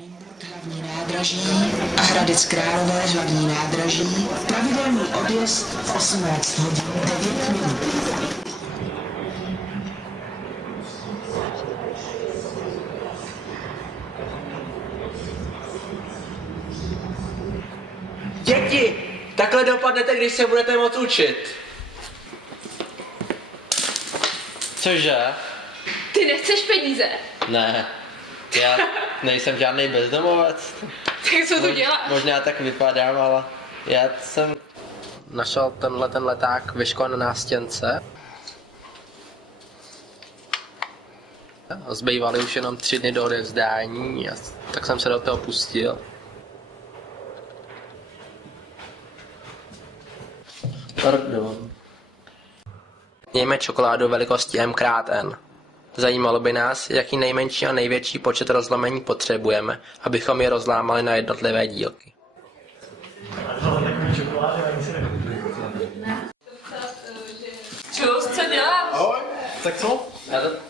Hlavní nádraží a Hradec Králové hlavní nádraží, pravidelný odjezd v 18 hodin 9 minut. Děti, takhle dopadnete, když se budete moc učit. Cože? Ty nechceš peníze? Ne, já nejsem žádný bezdomovec. Tak co tu děláš? Možná tak vypadám, ale já jsem našel ten leták vyško na nástěnce. Zbývaly už jenom 3 dny do odevzdání, tak jsem se do toho pustil. Pardon. Mějme čokoládu velikosti M×N. Zajímalo by nás, jaký nejmenší a největší počet rozlomení potřebujeme, abychom je rozlámali na jednotlivé dílky. Čus, co děláš? Ahoj, tak co?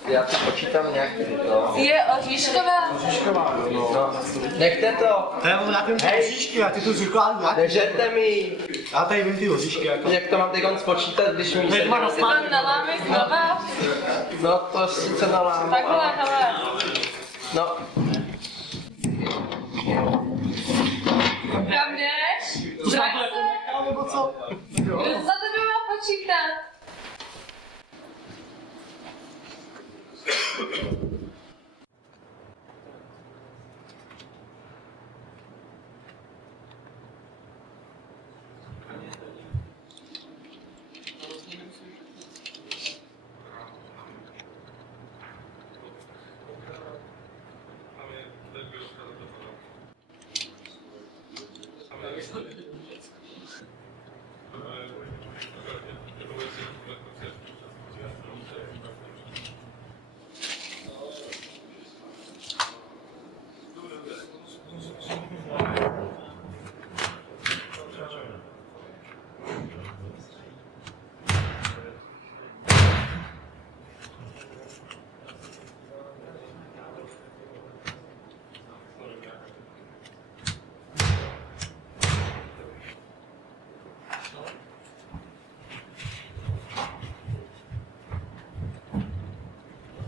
Já to počítám nějak to. Je oříšková? Oříšková, No, nechte to! To je nějakým oříšky a ty tu čokoládu jak? Nežerte mi! Já tady vím ty oříšky jako. Jak to mám teď spočítat, když mi Teď má Ty mám nalámy znova? No to sice nalám. Takhle, hele. No. Kam jdeš? To jsem to jako nechal, nebo co? Kdo za tebe má počítat?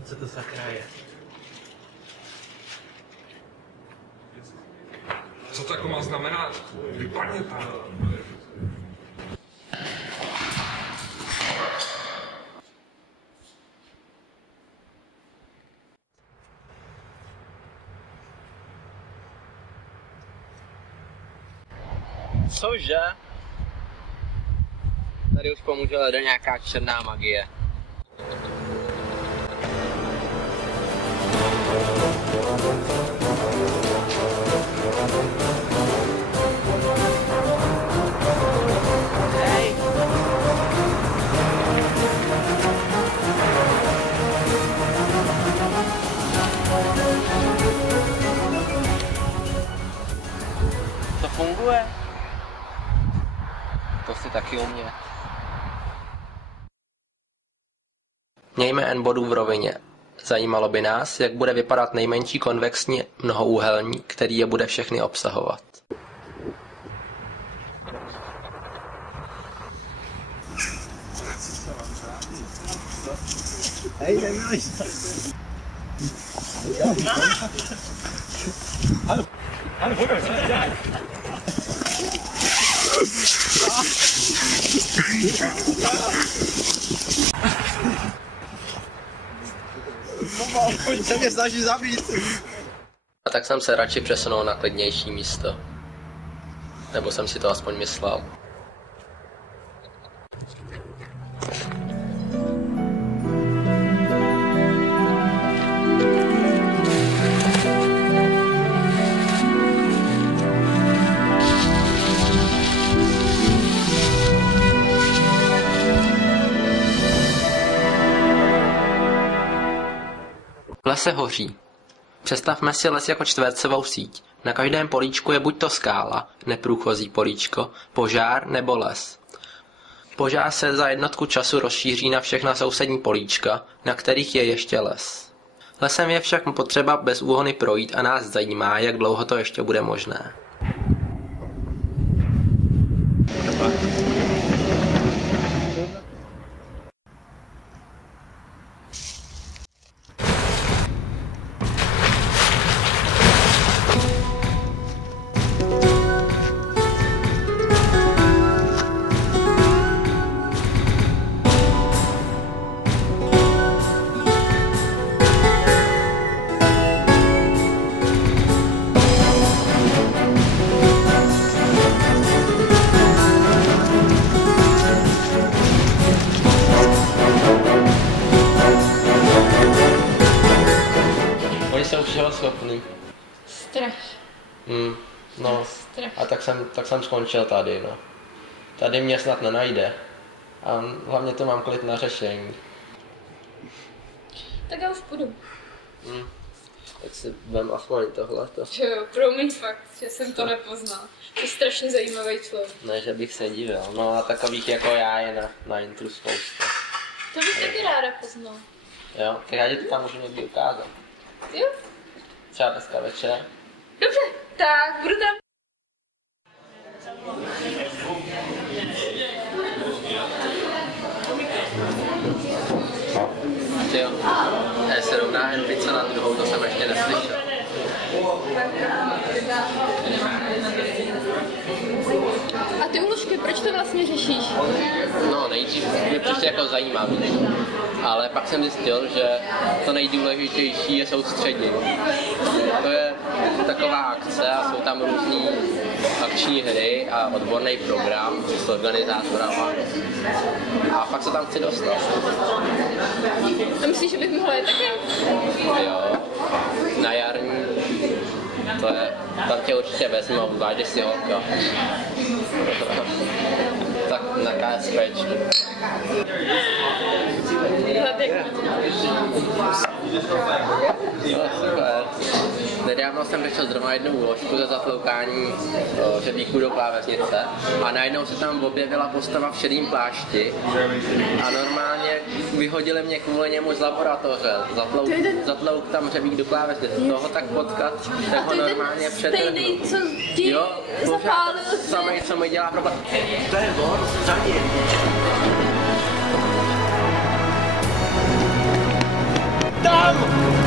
Co to sakra je? Co to jako má znamenat? Vypadně tam. Cože? Tady už pomůže leda nějaká černá magie. Hej! To funguje? To si taky umě. Mějme N bodů v rovině. Zajímalo by nás, jak bude vypadat nejmenší konvexní mnohoúhelník, který je bude všechny obsahovat. Hej, neměli. Hallo, pojď, co děláš? Pojď se mě snaží zabít. A tak jsem se radši přesunul na klidnější místo. Nebo jsem si to aspoň myslel. V lese hoří. Představme si les jako čtvercovou síť. Na každém políčku je buď to skála, neprůchozí políčko, požár nebo les. Požár se za jednotku času rozšíří na všechna sousední políčka, na kterých je ještě les. Lesem je však potřeba bez úhony projít a nás zajímá, jak dlouho to ještě bude možné. Oni jsou všeho schopný. Strach. No, a tak jsem skončil tady, no. Tady mě snad nenajde. A hlavně to mám klid na řešení. Tak já už půjdu. Tak si vem aspoň tohleto. Jo, promiň fakt, že jsem to nepoznal. Jsi strašně zajímavý člověk. Ne, že bych se divil. No a takových jako já je na intru spousta. To bych taky ráda poznal. Jo, tak já ti to tam můžu někdy ukázat. Jo? Třeba dneska večer. Dobře, tak budu tam. Jo, se rovná Henrice na druhou, to jsem ještě neslyšel. A ty úložky, proč to vlastně řešíš? No, nejdřív mě přišlo jako zajímavý, ale pak jsem zjistil, že to nejdůležitější je soustředění. To je taková akce a jsou tam různý akční hry a odborný program s organizátorama. A pak se tam chci dostat. A myslíš, že bych mohla jít taky? Jo, na jarní. To je, tam tě určitě vezmu a uvážeš si holka. Tak na KSPčku. No, super. Nedávno jsem řešil zrovna jednu úložku za zatloukání řebíků do klávesnice a najednou se tam objevila postava v šedým plášti a normálně vyhodili mě kvůli němu z laboratoře. Zatlouk tam řebík do klávesnice. Toho tak potkat, tak ho normálně přetrhnu. Stejný, co ti zapálil. Samej, co mi dělá problém. To je on, zadě. Tam!